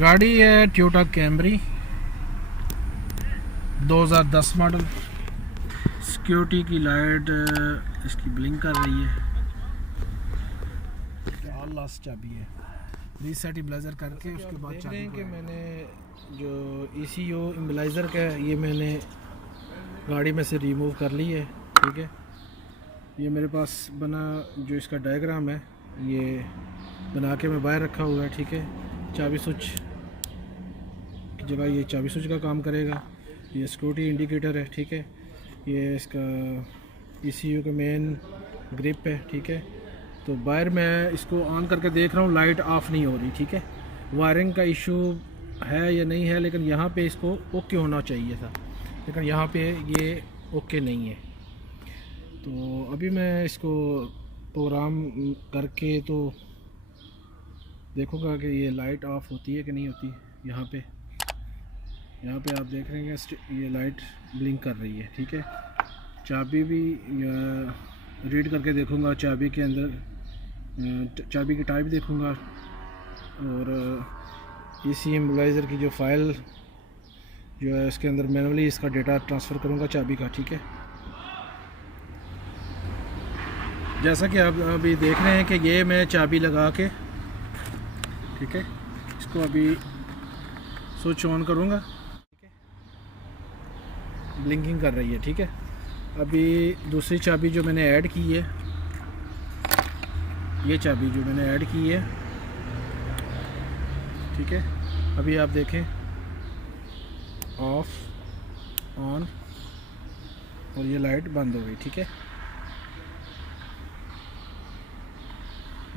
गाड़ी है Toyota Camry 2010 model. Security की लाइट इसकी ब्लिंक कर रही है। ऑल लास्ट चाबी है। रीसेट इम्बलाइज़र करके उसके बाद देख रहे हैं कि मैंने जो ECU इम्बलाइज़र का है ये मैंने गाड़ी में से रिमूव कर ली है। ठीक है, ये मेरे पास बना जो इसका डायग्राम है ये बना के मैं बाहर रखा हुआ है। ठीक है, चाबी स्विच की जगह ये चाबी स्विच का काम करेगा। ये सिक्योरिटी इंडिकेटर है। ठीक है, ये इसका ECU का मेन ग्रिप है। ठीक है, तो बाहर मैं इसको ऑन करके देख रहा हूँ, लाइट ऑफ नहीं हो रही। ठीक है, वायरिंग का इशू है या नहीं है, लेकिन यहाँ पे इसको ओके होना चाहिए था, लेकिन यहाँ पे ये ओके नहीं है। तो अभी मैं इसको प्रोग्राम करके तो देखूँगा कि ये लाइट ऑफ होती है कि नहीं होती। यहाँ पे आप देख रहे हैं ये लाइट ब्लिंक कर रही है। ठीक है, चाबी भी रीड करके देखूँगा, चाबी के अंदर चाबी की टाइप देखूँगा और ECU इम्बलाइज़र की जो फाइल जो है इसके अंदर मैनुअली इसका डेटा ट्रांसफ़र करूँगा चाबी का। ठीक है, जैसा कि आप अभी देख रहे हैं कि ये मैं चाबी लगा के ठीक है इसको अभी स्विच ऑन करूँगा। ठीक है, ब्लिंकिंग कर रही है। ठीक है, अभी दूसरी चाबी जो मैंने ऐड की है, ये चाबी जो मैंने ऐड की है, ठीक है, अभी आप देखें ऑफ ऑन और ये लाइट बंद हो गई। ठीक है,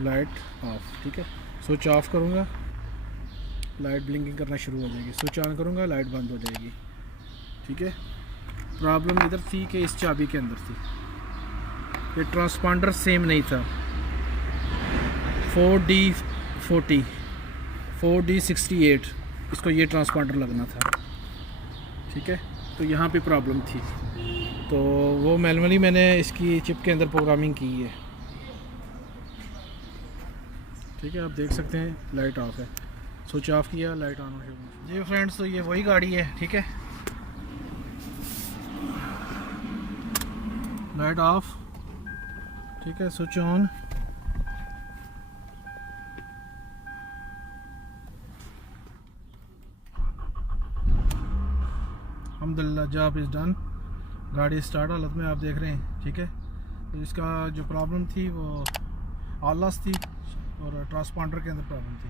लाइट ऑफ। ठीक है, स्विच ऑफ करूँगा, लाइट ब्लिंकिंग करना शुरू हो जाएगी। स्विच ऑन करूँगा, लाइट बंद हो जाएगी। ठीक है, प्रॉब्लम इधर थी कि इस चाबी के अंदर थी, ये ट्रांसपॉन्डर सेम नहीं था। 4D68 इसको ये ट्रांसपॉन्डर लगना था। ठीक है, तो यहाँ पे प्रॉब्लम थी, तो वो मैनुअली मैंने इसकी चिप के अंदर प्रोग्रामिंग की है। ठीक है, आप देख सकते हैं लाइट ऑफ है, स्विच ऑफ किया, लाइट ऑन हो जी फ्रेंड्स। तो ये वही गाड़ी है। ठीक है, लाइट ऑफ। ठीक है, स्विच ऑन। अल्हम्दुलिल्लाह जॉब इज़ डन। गाड़ी स्टार्ट हालत में आप देख रहे हैं। ठीक है, तो इसका जो प्रॉब्लम थी वो ऑल लॉस थी और ट्रांसपॉन्डर के अंदर प्रॉब्लम थी।